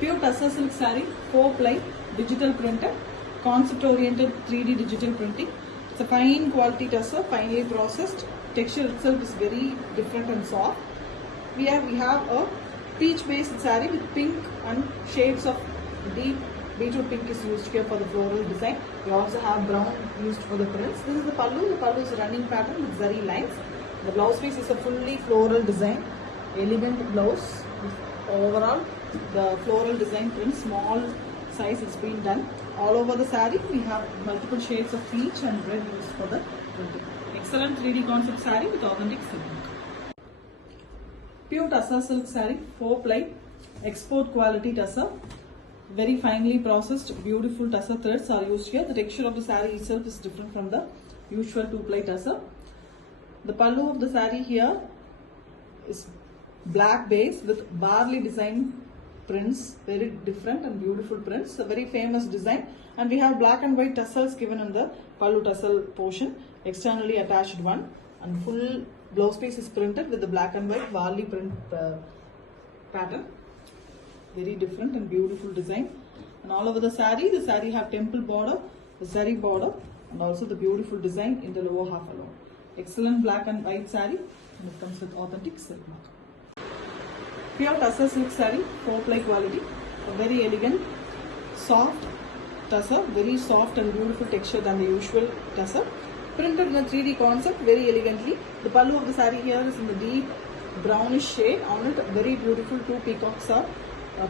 Pure tussar silk saree, 4 ply, digital printed, concept oriented 3D digital printing. It's a fine quality tussar, finely processed. Texture itself is very different and soft. We have a peach based saree with pink and shades of deep beetroot pink is used here for the floral design. We also have brown used for the prints. This is the pallu. The pallu is a running pattern with zari lines. The blouse piece is a fully floral design, elegant blouse. Overall, the floral design print, small size is being done. All over the saree, we have multiple shades of peach and red used for the printing. Excellent 3D concept saree with authentic silk. Pure tussar silk saree, 4 ply, export quality tussar. Very finely processed, beautiful tussar threads are used here. The texture of the saree itself is different from the usual 2 ply tussar. The pallu of the saree here is black base with barley design prints, very different and beautiful prints, a very famous design. And we have black and white tassels given in the pallu tassel portion, externally attached one, and full blouse piece is printed with the black and white barley print pattern. Very different and beautiful design. And all over the saree have temple border, the zari border, and also the beautiful design in the lower half alone. Excellent black and white saree, and it comes with authentic silk mark. Pure tussar silk saree, 4 ply quality, a very elegant, soft tussar, very soft and beautiful texture than the usual tussar. Printed in a 3D concept very elegantly. The pallu of the saree here is in the deep brownish shade. On it, very beautiful 2 peacocks are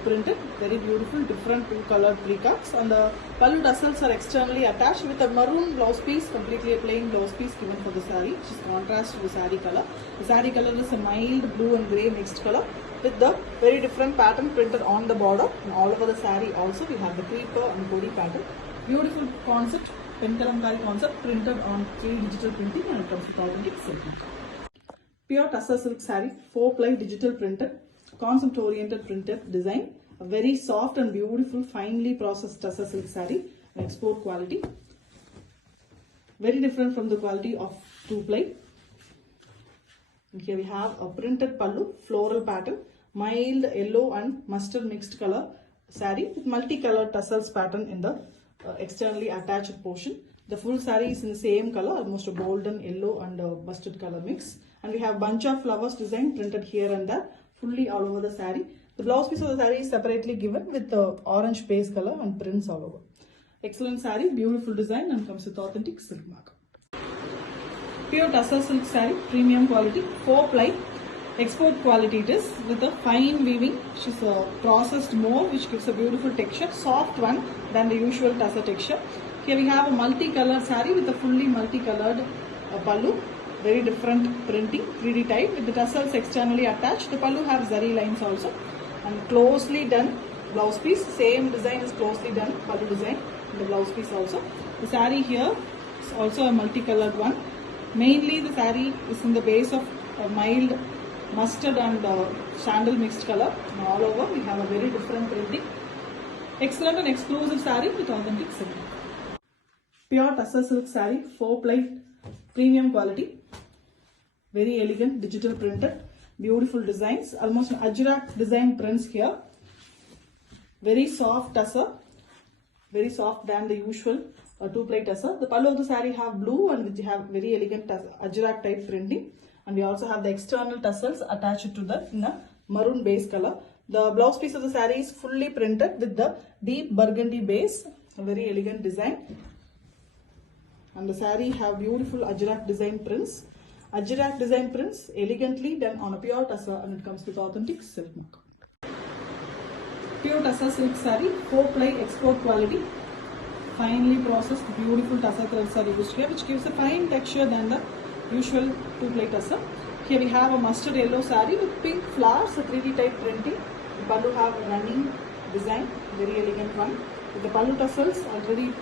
printed, very beautiful different 2 colored peacocks, and the pallu tassels are externally attached with a maroon blouse piece, completely a plain blouse piece given for the saree, which is contrast to the saree color. The saree color is a mild blue and grey mixed color with the very different pattern printed on the border, and all over the saree also we have the creeper and kodi pattern. Beautiful concept, penkalamkari concept printed on 3D digital printing, and it comes with authentic silk. Pure tussar silk saree, 4 ply digital printed, concept oriented printed design, a very soft and beautiful finely processed tussar silk saree, export quality, very different from the quality of 2 ply. And here we have a printed pallu, floral pattern, mild yellow and mustard mixed color saree with multicolored tassels pattern in the externally attached portion. The full saree is in the same color, almost a golden yellow and mustard color mix, and we have bunch of flowers design printed here and there, fully all over the saree. The blouse piece of the saree is separately given with the orange base color and prints all over. Excellent saree, beautiful design, and comes with authentic silk mark. Pure tussar silk saree, premium quality, 4 ply, export quality it is, with a fine weaving, which is processed more, which gives a beautiful texture, soft one than the usual tussar texture. Here we have a multicolored saree with a fully multicolored pallu. Very different printing, 3D type, with the tassels externally attached. The pallu have zari lines also, and closely done blouse piece. Same design is closely done, pallu design, the blouse piece also. The saree here is also a multicolored one. Mainly the saree is in the base of a mild mustard and sandal mixed color. And all over we have a very different printing. Excellent and exclusive saree with authentic silk. Pure tussar silk saree, 4 ply, premium quality. Very elegant, digital printed, beautiful designs, almost an ajrak design prints here. Very soft tussar, very soft than the usual 2 ply tussar. The pallu of the saree have blue and we have very elegant ajrak type printing, and we also have the external tassels attached to the in a maroon base color. The blouse piece of the saree is fully printed with the deep burgundy base, a very elegant design, and the saree have beautiful ajrak design prints. Ajrak design prints elegantly done on a pure tussar, and it comes with authentic silk mark. Pure tussar silk saree, 4 ply, export quality, finely processed beautiful tussar threads are used here, which gives a fine texture than the usual 2 ply tussar. Here we have a mustard yellow saree with pink flowers, a 3D type printing. The pallu have a running design, very elegant one. With the pallu tassels already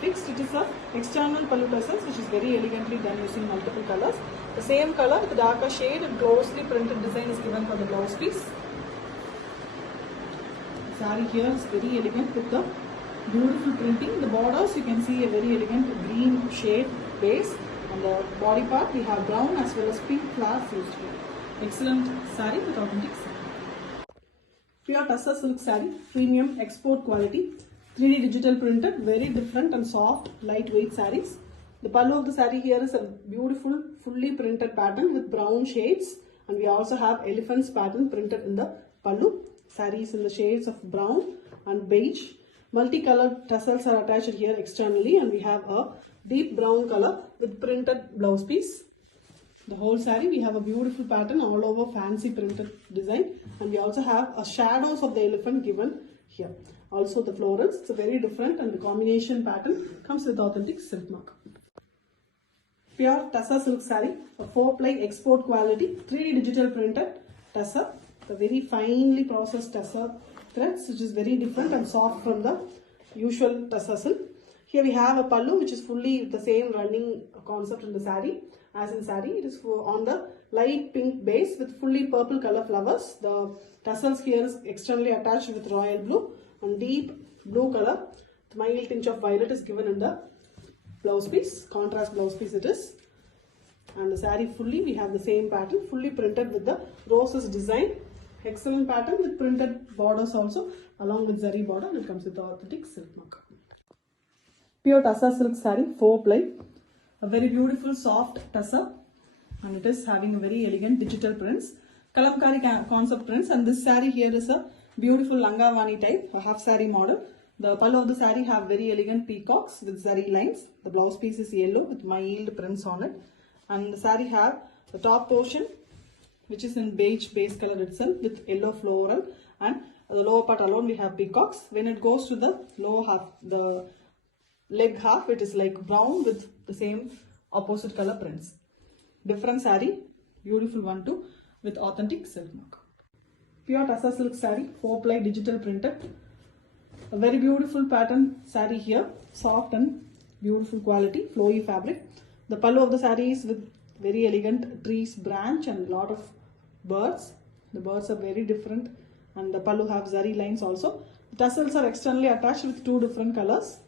fixed, it is a external pallu tassels, which is very elegantly done using multiple colors. The same color with a darker shade and closely printed design is given for the blouse piece. The saree here is very elegant with the beautiful printing. The borders, you can see a very elegant green shade base. On the body part we have brown as well as pink flowers used here. Excellent saree with authentic silk. Pure Tussar silk saree, premium export quality, 3D digital printed, very different and soft, lightweight sarees. The pallu of the saree here is a beautiful, fully printed pattern with brown shades, and we also have elephants pattern printed in the pallu. Sarees in the shades of brown and beige. Multicolored tassels are attached here externally, and we have a deep brown color with printed blouse piece. The whole saree, we have a beautiful pattern all over, fancy printed design, and we also have a shadows of the elephant given here. Also the florals, it's a very different, and the combination pattern comes with authentic silk mark. Pure Tussar silk saree, a 4-ply export quality, 3D digital printed tussar, the very finely processed tussar threads, which is very different and soft from the usual tussar silk. Here we have a pallu, which is fully the same running concept in the saree. As in saree, it is on the light pink base with fully purple color flowers. The tassels here is externally attached with royal blue and deep blue color. The mild tinge of violet is given in the blouse piece, contrast blouse piece it is. And the saree fully, we have the same pattern, fully printed with the roses design. Excellent pattern with printed borders also, along with zari border, and it comes with the authentic silk mark. Pure Tussar silk saree, 4-ply. A very beautiful soft tussar, and it is having a very elegant digital prints, kalamkari concept prints, and this saree here is a beautiful langavani type, a half saree model. The pallu of the saree have very elegant peacocks with zari lines. The blouse piece is yellow with mild prints on it, and the saree have the top portion which is in beige base color itself with yellow floral, and the lower part alone we have peacocks. When it goes to the lower half, the leg half, it is like brown with the same opposite color prints. Different saree, beautiful one too, with authentic silk mark. Pure Tussar silk saree, 4-ply digital printed. A very beautiful pattern saree here, soft and beautiful quality, flowy fabric. The pallu of the saree is with very elegant trees branch and lot of birds. The birds are very different, and the pallu have zari lines also. The tassels are externally attached with 2 different colors.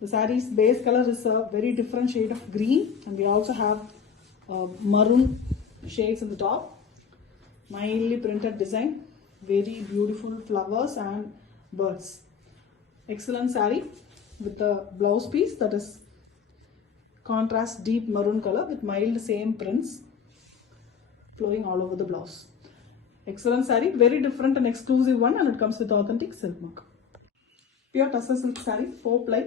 The saree's base color is a very different shade of green, and we also have maroon shades in the top. Mildly printed design, very beautiful flowers and birds. Excellent saree with the blouse piece that is contrast deep maroon color with mild same prints flowing all over the blouse. Excellent saree, very different and exclusive one, and it comes with authentic silk mark. Pure Tussar silk saree, 4-ply.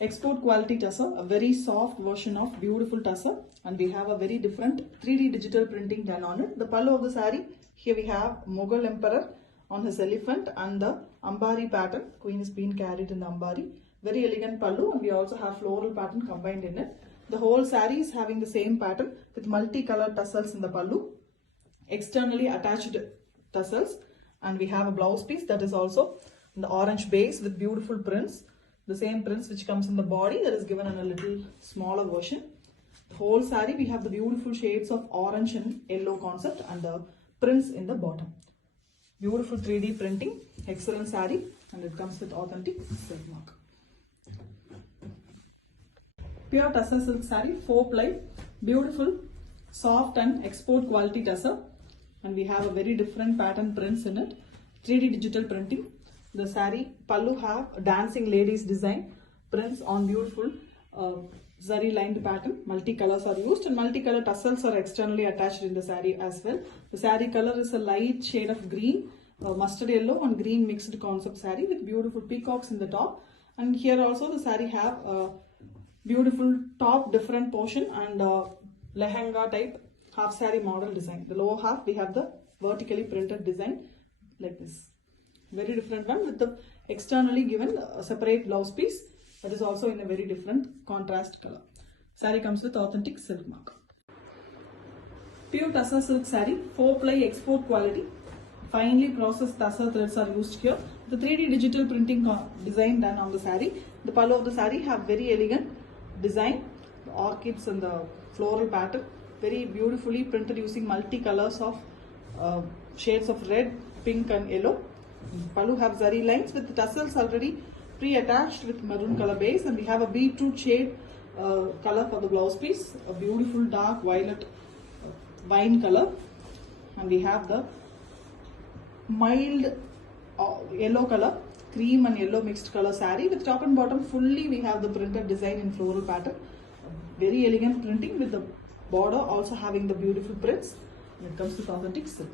Export quality tussar, a very soft version of beautiful tussar, and we have a very different 3D digital printing done on it. The pallu of the saree, here we have Mughal emperor on his elephant and the ambari pattern. Queen is being carried in the ambari. Very elegant pallu, and we also have floral pattern combined in it. The whole saree is having the same pattern with multicolored tassels in the pallu, externally attached tassels, and we have a blouse piece that is also in the orange base with beautiful prints. The same prints which comes in the body, that is given in a little smaller version. The whole saree, we have the beautiful shades of orange and yellow concept, and the prints in the bottom. Beautiful 3D printing, excellent saree, and it comes with authentic silk mark. Pure Tussar silk saree, 4-ply, beautiful, soft and export quality tussar, and we have a very different pattern prints in it. 3D digital printing. The saree pallu have dancing ladies design prints on beautiful zari lined pattern. Multicolors are used, and multicolor tassels are externally attached in the saree as well. The saree color is a light shade of green, mustard yellow and green mixed concept saree with beautiful peacocks in the top. And here also the saree have a beautiful top different portion and lehenga type half saree model design. The lower half we have the vertically printed design like this. Very different one with the externally given separate blouse piece that is also in a very different contrast color. Saree comes with authentic silk mark. Pure Tussar silk saree, 4-ply export quality. Finely processed tussar threads are used here. The 3D digital printing design done on the saree. The pallu of the saree have very elegant design, the orchids and the floral pattern. Very beautifully printed using multi-colors of shades of red, pink and yellow. Pallu have zari lines with the tassels already pre-attached with maroon color base, and we have a beetroot shade color for the blouse piece, a beautiful dark violet wine color, and we have the mild yellow color, cream and yellow mixed color saree with top and bottom fully we have the printed design in floral pattern. Very elegant printing with the border also having the beautiful prints. When it comes to authentic silk.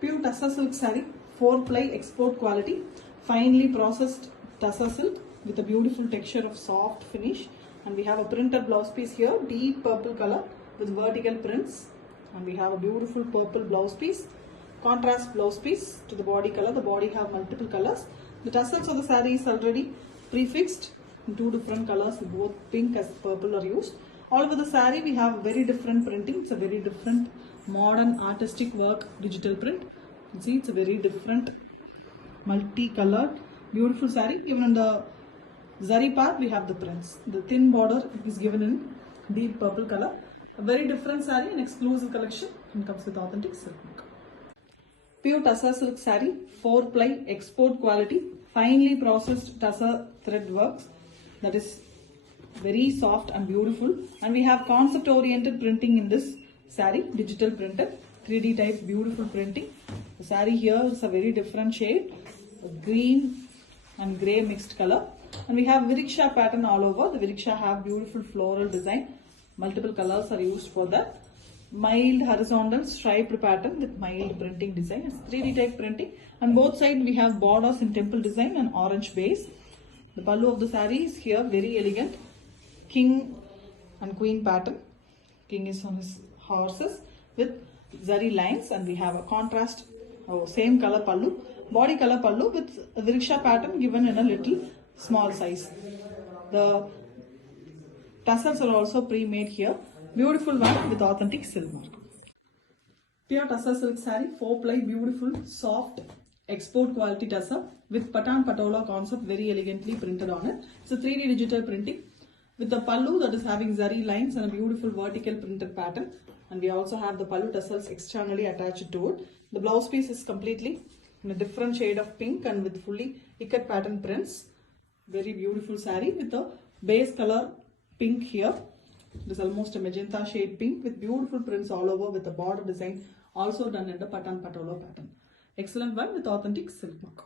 Pure tussar silk saree, 4-ply export quality, finely processed tussar silk with a beautiful texture of soft finish. And we have a printed blouse piece here, deep purple color with vertical prints. And we have a beautiful purple blouse piece, contrast blouse piece to the body color. The body have multiple colors. The tassels of the saree is already prefixed in 2 different colors, both pink as purple are used. All over the saree we have very different printing. It's a very different modern artistic work digital print. You see it's a very different multi-colored beautiful saree. Even in the zari part we have the prints. The thin border is given in deep purple color. A very different saree, an exclusive collection, and comes with authentic silk work. Pure tussar silk saree, 4-ply export quality, finely processed tussar thread works. That is very soft and beautiful. And we have concept oriented printing in this saree, digital printed, 3D type beautiful printing. The saree here is a very different shade, green and grey mixed color. And we have Viriksha pattern all over. The Viriksha have beautiful floral design. Multiple colors are used for that. Mild horizontal striped pattern with mild printing design. It's 3D type printing. On both sides we have borders in temple design and orange base. The pallu of the saree is here very elegant. King and queen pattern. King is on his horses with zari lines, and we have a contrast same color pallu. Body color pallu with Viriksha pattern given in a little small size. The tassels are also pre-made here. Beautiful one with authentic silk mark. Pure tussar silk saree, 4-ply beautiful soft export quality tussar with patan patola concept very elegantly printed on it. It's a 3D digital printing with the pallu that is having zari lines and a beautiful vertical printed pattern. And we also have the pallu tassels externally attached to it. The blouse piece is completely in a different shade of pink and with fully ikat pattern prints. Very beautiful saree with the base color pink here. It is almost a magenta shade pink with beautiful prints all over with the border design also done in the patan patola pattern. Excellent one with authentic silk mark.